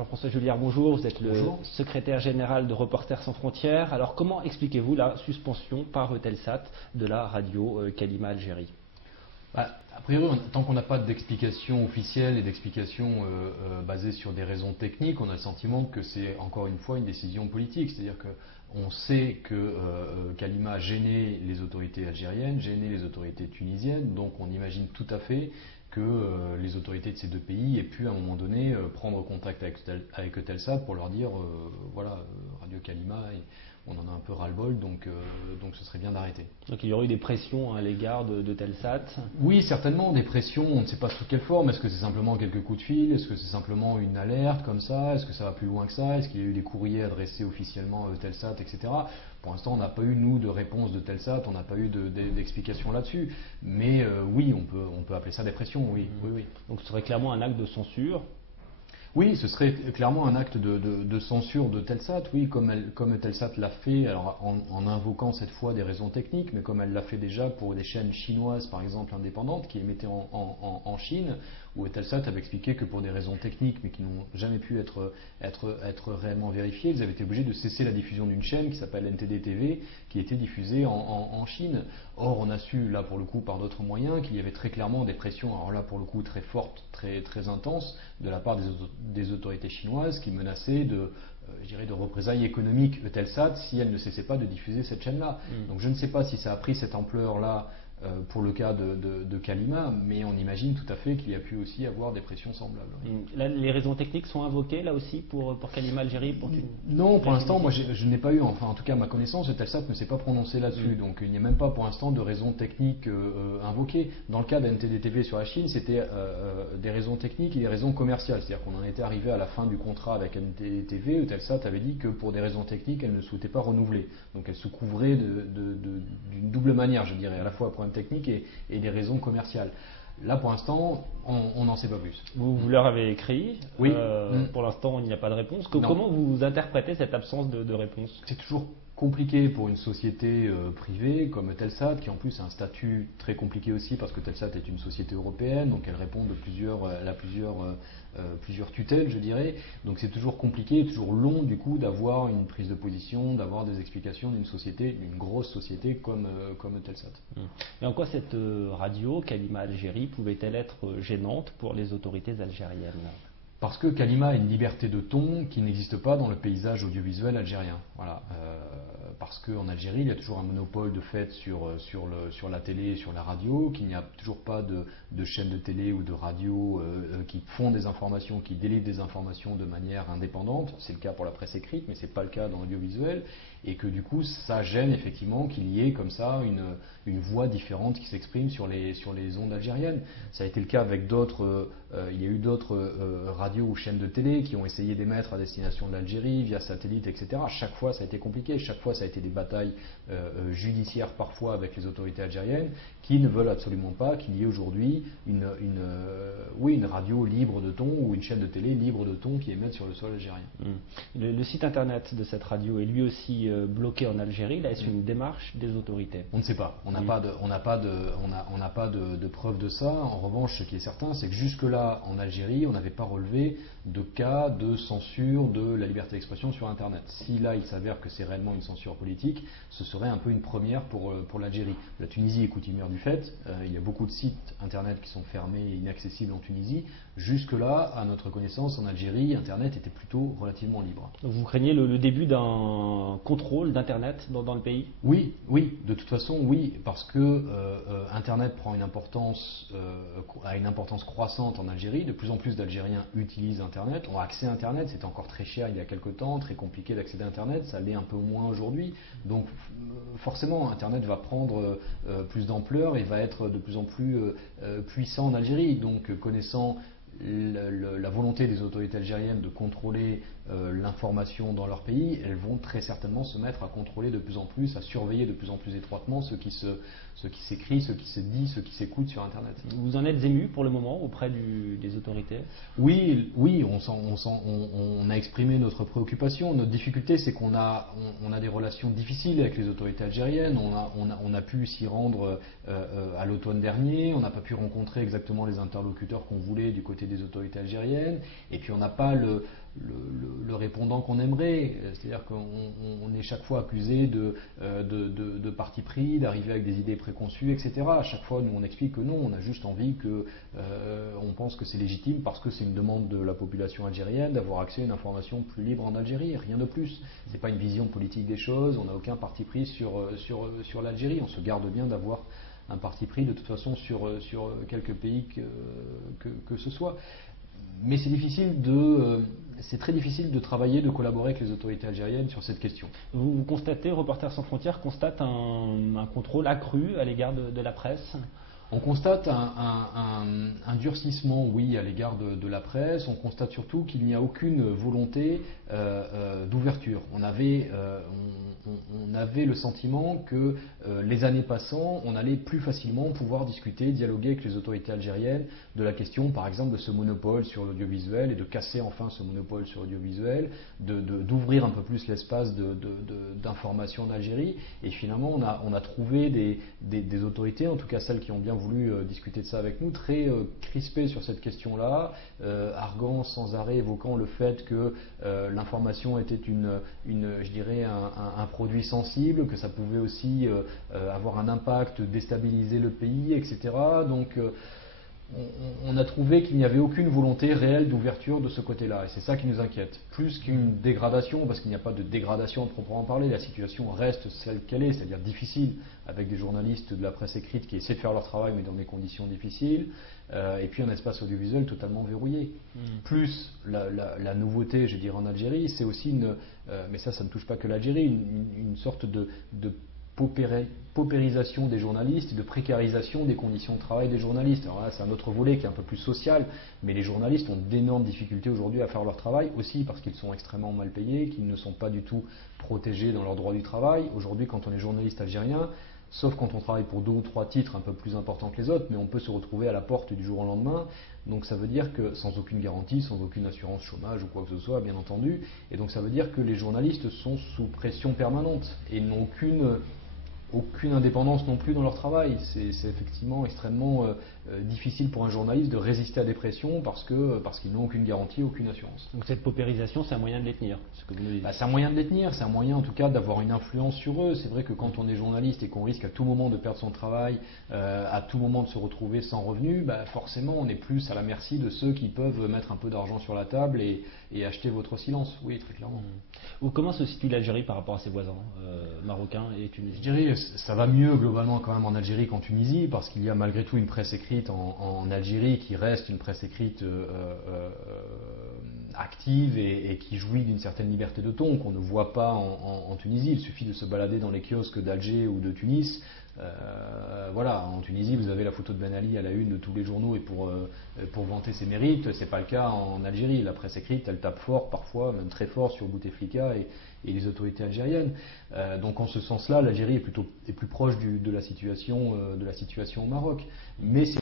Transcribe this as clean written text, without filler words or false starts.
Jean-François Julière, bonjour. Vous êtes le Bonjour. secrétaire général de Reporters sans frontières. Alors, comment expliquez-vous la suspension par Eutelsat de la radio Kalima Algérie? A priori, tant qu'on n'a pas d'explication officielle et d'explication basée sur des raisons techniques, on a le sentiment que c'est encore une fois une décision politique. C'est-à-dire qu'on sait que Kalima a gêné les autorités algériennes, gêné les autorités tunisiennes, donc on imagine tout à fait que les autorités de ces deux pays aient pu à un moment donné prendre contact avec Eutelsat pour leur dire voilà, Radio Kalima, on en a un peu ras-le-bol, donc ce serait bien d'arrêter. Donc il y aurait eu des pressions à l'égard d'Eutelsat? Oui, certainement, des pressions, on ne sait pas sous quelle forme. Est-ce que c'est simplement quelques coups de fil? Est-ce que c'est simplement une alerte comme ça? Est-ce que ça va plus loin que ça? Est-ce qu'il y a eu des courriers adressés officiellement à Eutelsat, etc. Pour l'instant, on n'a pas eu, nous, de réponse de Telsat, on n'a pas eu d'explication là-dessus. Mais oui, on peut appeler ça des pressions, oui. Oui. Donc ce serait clairement un acte de censure? Oui, ce serait clairement un acte de censure de Telsat, oui, comme Telsat l'a fait, alors en invoquant cette fois des raisons techniques, mais comme elle l'a fait déjà pour des chaînes chinoises, par exemple, indépendantes, qui émettaient en Chine, où Telsat avait expliqué que pour des raisons techniques, mais qui n'ont jamais pu être réellement vérifiées, ils avaient été obligés de cesser la diffusion d'une chaîne qui s'appelle NTD TV, qui était diffusée en Chine. Or, on a su, là pour le coup, par d'autres moyens, qu'il y avait très clairement des pressions, alors là pour le coup très fortes, très intenses, de la part des autorités chinoises qui menaçaient de représailles économiques Eutelsat si elle ne cessait pas de diffuser cette chaîne-là. Donc je ne sais pas si ça a pris cette ampleur-là pour le cas de Kalima, mais on imagine tout à fait qu'il y a pu aussi avoir des pressions semblables. Là, les raisons techniques sont invoquées là aussi pour Kalima Algérie? Non, pour l'instant, moi je n'ai pas eu, enfin en tout cas à ma connaissance, Eutelsat ne s'est pas prononcé là-dessus, donc il n'y a même pas pour l'instant de raisons techniques invoquées. Dans le cas d'NTD-TV sur la Chine, c'était des raisons techniques et des raisons commerciales, c'est-à-dire qu'on en était arrivé à la fin du contrat avec NTD-TV, Eutelsat avait dit que pour des raisons techniques, elle ne souhaitait pas renouveler, donc elle se couvrait d'une double manière, je dirais, à la fois un problème technique et des raisons commerciales. Là, pour l'instant, on n'en sait pas plus. Vous leur avez écrit. Oui. Pour l'instant, il n'y a pas de réponse. Comment vous interprétez cette absence de réponse? C'est toujours compliqué pour une société privée comme Telsat, qui en plus a un statut très compliqué aussi, parce que Telsat est une société européenne, donc elle répond elle a plusieurs tutelles, je dirais. Donc c'est toujours compliqué, toujours long du coup d'avoir une prise de position, d'avoir des explications d'une grosse société comme Telsat. Et en quoi cette radio, Kalima Algérie, pouvait-elle être gênante pour les autorités algériennes? Parce que Kalima a une liberté de ton qui n'existe pas dans le paysage audiovisuel algérien. Voilà. Parce qu'en Algérie, il y a toujours un monopole de fait sur la télé et sur la radio, qu'il n'y a toujours pas de chaînes de télé ou de radio qui font des informations, qui délivrent des informations de manière indépendante. C'est le cas pour la presse écrite, mais ce n'est pas le cas dans l'audiovisuel. Et que du coup, ça gêne effectivement qu'il y ait comme ça une voix différente qui s'exprime sur les ondes algériennes. Ça a été le cas avec il y a eu d'autres radios ou chaînes de télé qui ont essayé d'émettre à destination de l'Algérie via satellite, etc. Chaque fois, ça a été compliqué. Chaque fois, ça a été des batailles judiciaires parfois avec les autorités algériennes qui ne veulent absolument pas qu'il y ait aujourd'hui une radio libre de ton ou une chaîne de télé libre de ton qui émette sur le sol algérien. Le site internet de cette radio est lui aussi bloqué en Algérie. Là, est-ce une démarche des autorités? On ne sait pas. On n'a pas de preuve de ça. En revanche, ce qui est certain, c'est que jusque-là, en Algérie, on n'avait pas relevé de cas de censure de la liberté d'expression sur Internet. Si là, il s'avère que c'est réellement une censure politique, ce serait un peu une première pour l'Algérie. La Tunisie est coutumière du fait. Il y a beaucoup de sites Internet qui sont fermés et inaccessibles en Tunisie. Jusque-là, à notre connaissance, en Algérie, Internet était plutôt relativement libre. Vous craignez le début d'un contrôle d'Internet dans le pays? Oui, de toute façon, oui, parce que Internet prend a une importance croissante en Algérie. De plus en plus d'Algériens utilisent Internet, ont accès à Internet. C'était encore très cher il y a quelques temps, très compliqué d'accéder à Internet. Ça l'est un peu moins aujourd'hui. Donc forcément, Internet va prendre plus d'ampleur et va être de plus en plus puissant en Algérie. Donc connaissant la volonté des autorités algériennes de contrôler l'information dans leur pays, elles vont très certainement se mettre à contrôler de plus en plus, à surveiller de plus en plus étroitement ce qui s'écrit, ce qui se dit, ce qui s'écoute sur Internet. Vous en êtes ému pour le moment auprès des autorités? Oui, on a exprimé notre préoccupation. Notre difficulté, c'est qu'on a des relations difficiles avec les autorités algériennes. On a pu s'y rendre à l'automne dernier. On n'a pas pu rencontrer exactement les interlocuteurs qu'on voulait du côté des autorités algériennes. Et puis on n'a pas le répondant qu'on aimerait. C'est-à-dire qu'on est chaque fois accusé de parti pris, d'arriver avec des idées préconçues, etc. À chaque fois, nous, on explique que non, on a juste envie on pense que c'est légitime parce que c'est une demande de la population algérienne d'avoir accès à une information plus libre en Algérie, rien de plus. C'est pas une vision politique des choses, on n'a aucun parti pris sur l'Algérie, on se garde bien d'avoir un parti pris de toute façon sur quelques pays que ce soit. Mais c'est très difficile de travailler, de collaborer avec les autorités algériennes sur cette question. Vous constatez, Reporters sans frontières constate un contrôle accru à l'égard de la presse? On constate un durcissement, oui, à l'égard de la presse. On constate surtout qu'il n'y a aucune volonté d'ouverture. On avait le sentiment que les années passant, on allait plus facilement pouvoir discuter, dialoguer avec les autorités algériennes de la question, par exemple, de ce monopole sur l'audiovisuel et de casser enfin ce monopole sur l'audiovisuel, d'ouvrir un peu plus l'espace d'information en Algérie. Et finalement, on a trouvé des autorités, en tout cas celles qui ont bien voulu discuter de ça avec nous, très crispées sur cette question-là, arguant sans arrêt, évoquant le fait que l'information était je dirais, un produit sensible, que ça pouvait aussi avoir un impact, déstabiliser le pays, etc. Donc on a trouvé qu'il n'y avait aucune volonté réelle d'ouverture de ce côté-là, et c'est ça qui nous inquiète. Plus qu'une dégradation, parce qu'il n'y a pas de dégradation à proprement parler, la situation reste celle qu'elle est, c'est-à-dire difficile, avec des journalistes de la presse écrite qui essaient de faire leur travail mais dans des conditions difficiles, et puis un espace audiovisuel totalement verrouillé. Plus la nouveauté, je dirais, en Algérie, c'est aussi mais ça ne touche pas que l'Algérie, une sorte de paupérisation des journalistes et de précarisation des conditions de travail des journalistes. Alors là, c'est un autre volet qui est un peu plus social, mais les journalistes ont d'énormes difficultés aujourd'hui à faire leur travail, aussi parce qu'ils sont extrêmement mal payés, qu'ils ne sont pas du tout protégés dans leurs droits du travail. Aujourd'hui, quand on est journaliste algérien, sauf quand on travaille pour 2 ou 3 titres un peu plus importants que les autres, mais on peut se retrouver à la porte du jour au lendemain. Donc ça veut dire que, sans aucune garantie, sans aucune assurance chômage ou quoi que ce soit, bien entendu, et donc ça veut dire que les journalistes sont sous pression permanente et n'ont aucune indépendance non plus dans leur travail. C'est effectivement extrêmement difficile pour un journaliste de résister à des pressions parce qu'ils n'ont aucune garantie, aucune assurance. Donc cette paupérisation, c'est un moyen de les tenir, ce que vous nous dites. C'est un moyen de les tenir, c'est un moyen en tout cas d'avoir une influence sur eux. C'est vrai que quand on est journaliste et qu'on risque à tout moment de perdre son travail, à tout moment de se retrouver sans revenu, forcément on est plus à la merci de ceux qui peuvent mettre un peu d'argent sur la table et acheter votre silence. Oui, très clairement. Comment se situe l'Algérie par rapport à ses voisins marocains et tunisiens? Je dirais ça va mieux globalement quand même en Algérie qu'en Tunisie, parce qu'il y a malgré tout une presse écrite en Algérie qui reste une presse écrite active et qui jouit d'une certaine liberté de ton qu'on ne voit pas en Tunisie. Il suffit de se balader dans les kiosques d'Alger ou de Tunis. Voilà, en Tunisie, vous avez la photo de Ben Ali à la une de tous les journaux et pour vanter ses mérites. C'est pas le cas en Algérie. La presse écrite, elle tape fort, parfois même très fort sur Bouteflika et les autorités algériennes. Donc en ce sens-là, l'Algérie est plus proche de la situation au Maroc. Mais c'est